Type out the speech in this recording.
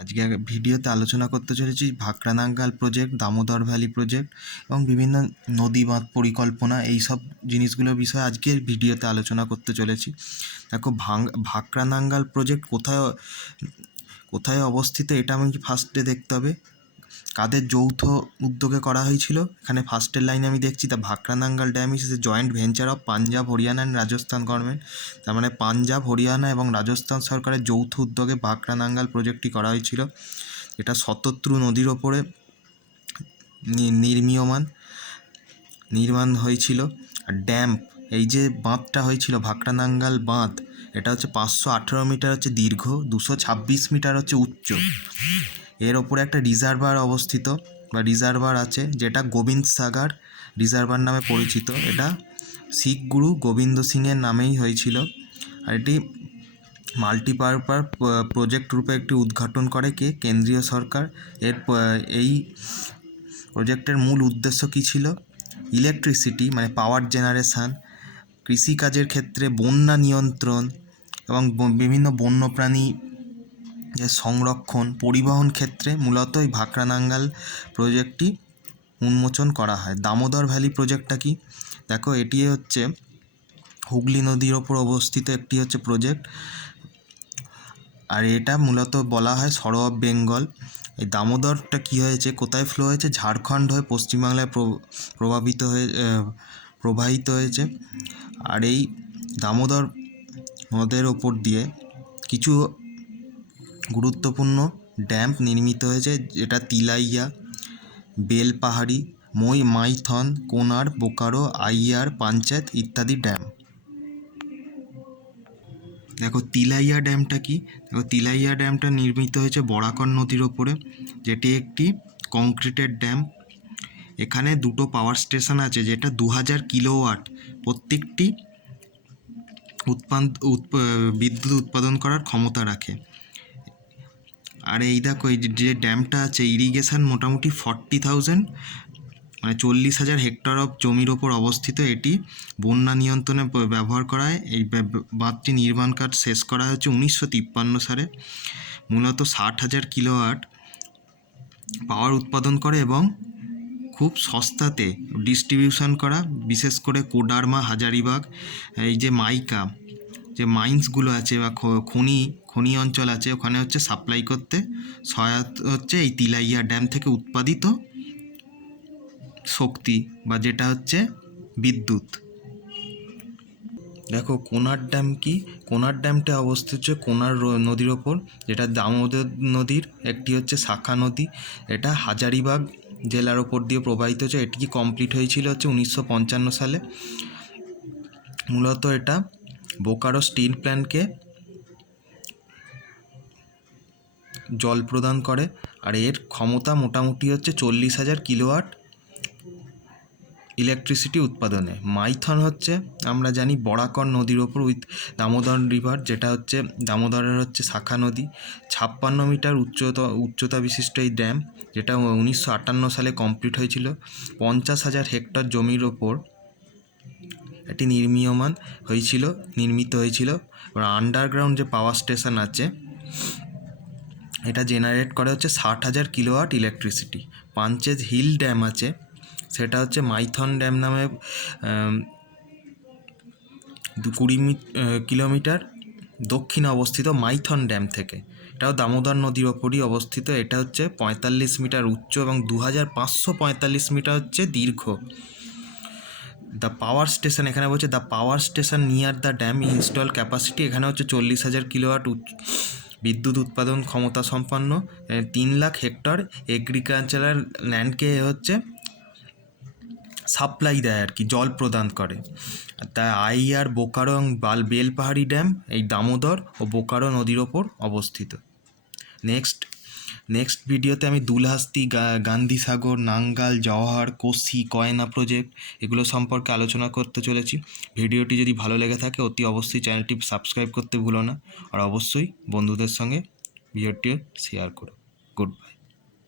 আজকে ভিডিওতে আলোচনা করতে চলেছি Bhakra Nangal project, Damodar valley project এবং বিভিন্ন নদী বাঁধ পরিকল্পনা, এইসব জিনিসগুলোর বিষয়ে আজকের ভিডিওতে আলোচনা করতে চলেছি। দেখো, ভাকরানাঙ্গাল প্রজেক্ট কোথায় অবস্থিত এটা আমি ফার্স্টে দেখতে হবে। কাদের যৌথ উদ্যোগে করা হয়েছিল? এখানে ফার্স্টের লাইনে আমি দেখছি, the Bhakra Nangal dam is a joint venture of Punjab, Haryana and Rajasthan government. তার মানে পাঞ্জাব, হরিয়ানা এবং রাজস্থান সরকারের যৌথ উদ্যোগে ভাকরানাঙ্গাল প্রজেক্টটি করা হয়েছিল। এটা শতদ্রু নদীর ওপরে নির্মাণ হয়েছিল। আর ড্যাম, এই যে বাঁধটা হয়েছিল ভাকরানাঙ্গাল বাঁধ, এটা হচ্ছে 518 মিটার হচ্ছে দীর্ঘ, 226 মিটার হচ্ছে উচ্চ। এর ওপরে একটা রিজার্ভার অবস্থিত বা রিজার্ভার আছে, যেটা গোবিন্দ সাগর রিজার্ভার নামে পরিচিত। এটা শিখ গুরু গোবিন্দ সিংয়ের নামেই হয়েছিল। আর এটি মাল্টিপারপাস প্রজেক্ট রূপে একটি উদ্ঘাটন করে কেন্দ্রীয় সরকার। এই প্রজেক্টের মূল উদ্দেশ্য কী ছিল? ইলেকট্রিসিটি মানে পাওয়ার জেনারেশান, কৃষিকাজের ক্ষেত্রে বন্যা নিয়ন্ত্রণ এবং বিভিন্ন বন্যপ্রাণী যে সংরক্ষণ, পরিবহন ক্ষেত্রে মূলত এই ভাকরানাঙ্গাল প্রজেক্টটি উন্মোচন করা হয়। দামোদর ভ্যালি প্রজেক্টটা কি? দেখো, এটি হচ্ছে হুগলি নদীর ওপর অবস্থিত একটি হচ্ছে প্রজেক্ট। আর এটা মূলত বলা হয় সরো অফ বেঙ্গল। এই দামোদরটা কী হয়েছে, কোথায় ফ্লো হয়েছে? ঝাড়খণ্ড হয়ে পশ্চিমবাংলায় প্রবাহিত হয়েছে। আর এই দামোদর নদের ওপর দিয়ে কিছু গুরুত্বপূর্ণ ড্যাম নির্মিত হয়েছে, যেটা তিলাইয়া, বেলপাহাড়ি, মাইথন, কোনার, বোকারো, আইয়ার, পাঞ্চায়েত ইত্যাদি ড্যাম। দেখো, তিলাইয়া ড্যামটা কি? দেখো, তিলাইয়া ড্যামটা নির্মিত হয়েছে বরাকর নদীর ওপরে, যেটি একটি কংক্রিটের ড্যাম। এখানে দুটো পাওয়ার স্টেশন আছে, যেটা 2000 কিলোওয়াট প্রত্যেকটি বিদ্যুৎ উৎপাদন করার ক্ষমতা রাখে। আর এই দেখো, এই যে ড্যামটা আছে, ইরিগেশন মোটামুটি 40,000 মানে 40,000 হেক্টর অফ জমির ওপর অবস্থিত। এটি বন্যা নিয়ন্ত্রণে ব্যবহার করা হয়। এই বাঁধটি নির্মাণ কাজ শেষ করা হচ্ছে 1953 সালে। মূলত 60,000 কিলোওয়াট পাওয়ার উৎপাদন করে এবং খুব সস্তাতে ডিস্ট্রিবিউশন করা, বিশেষ করে কোডারমা, হাজারিবাগ, এই যে মাইকা যে মাইন্সগুলো আছে বা খনি অঞ্চল আছে, ওখানে হচ্ছে সাপ্লাই করতে সহায়তা হচ্ছে এই তিলাইয়া ড্যাম থেকে উৎপাদিত শক্তি বা যেটা হচ্ছে বিদ্যুৎ। দেখো, কোনার ড্যাম কি? কোনার ড্যামটা অবস্থিত হচ্ছে কোনার নদীর ওপর, যেটা দামোদর নদীর একটি হচ্ছে শাখা নদী। এটা হাজারিবাগ জেলার ওপর দিয়ে প্রবাহিত হচ্ছে। এটি কমপ্লিট হয়েছিল হচ্ছে 1955 সালে। মূলত এটা বোকারো স্টিল প্ল্যান্টকে জল প্রদান করে। আর এর ক্ষমতা মোটামুটি হচ্ছে 40,000 কিলোওয়াট ইলেকট্রিসিটি উৎপাদনে। মাইথন হচ্ছে আমরা জানি বরাকর নদীর ওপর উইথ দামোদর রিভার, যেটা হচ্ছে দামোদরের হচ্ছে শাখা নদী। 56 মিটার উচ্চতা বিশিষ্ট এই ড্যাম, যেটা 1958 সালে কমপ্লিট হয়েছিল। 50,000 হেক্টর জমির ওপর এটি নির্মিত হয়েছিল। আন্ডারগ্রাউন্ড যে পাওয়ার স্টেশন আছে, এটা জেনারেট করে হচ্ছে 60,000 কিলোওয়াট ইলেকট্রিসিটি। পাঞ্চেজ হিল ড্যাম আছে, সেটা হচ্ছে মাইথন ড্যাম নামে 20 কিলোমিটার দক্ষিণে অবস্থিত মাইথন ড্যাম থেকে। এটাও দামোদর নদীর ওপরই অবস্থিত। এটা হচ্ছে 45 মিটার উচ্চ এবং 2545 মিটার হচ্ছে দীর্ঘ। দ্য পাওয়ার স্টেশন, এখানে বলছে the power station near the dam install capacity, এখানে হচ্ছে 40,000 কিলোওয়াট বিদ্যুৎ উৎপাদন ক্ষমতা সম্পন্ন। 3 লাখ হেক্টর এগ্রিকালচারাল ল্যান্ডকে হচ্ছে সাপ্লাই দেয় আর কি, জল প্রদান করে। তা আইয়ার, বোকারো এবং বেলপাহাড়ি ড্যাম এই দামোদর ও বোকারো নদীর ওপর অবস্থিত। নেক্সট ভিডিওতে আমি দুলহাস্তি, গান্ধীসাগর, নাঙ্গাল, জওহর, কোসি, কয়না প্রজেক্ট এগুলো সম্পর্কে আলোচনা করতে চলেছি। ভিডিওটি যদি ভালো লেগে থাকে অতি অবশ্যই চ্যানেলটি সাবস্ক্রাইব করতে ভুলো না। আর অবশ্যই বন্ধুদের সঙ্গে ভিডিওটি শেয়ার করো। Good bye.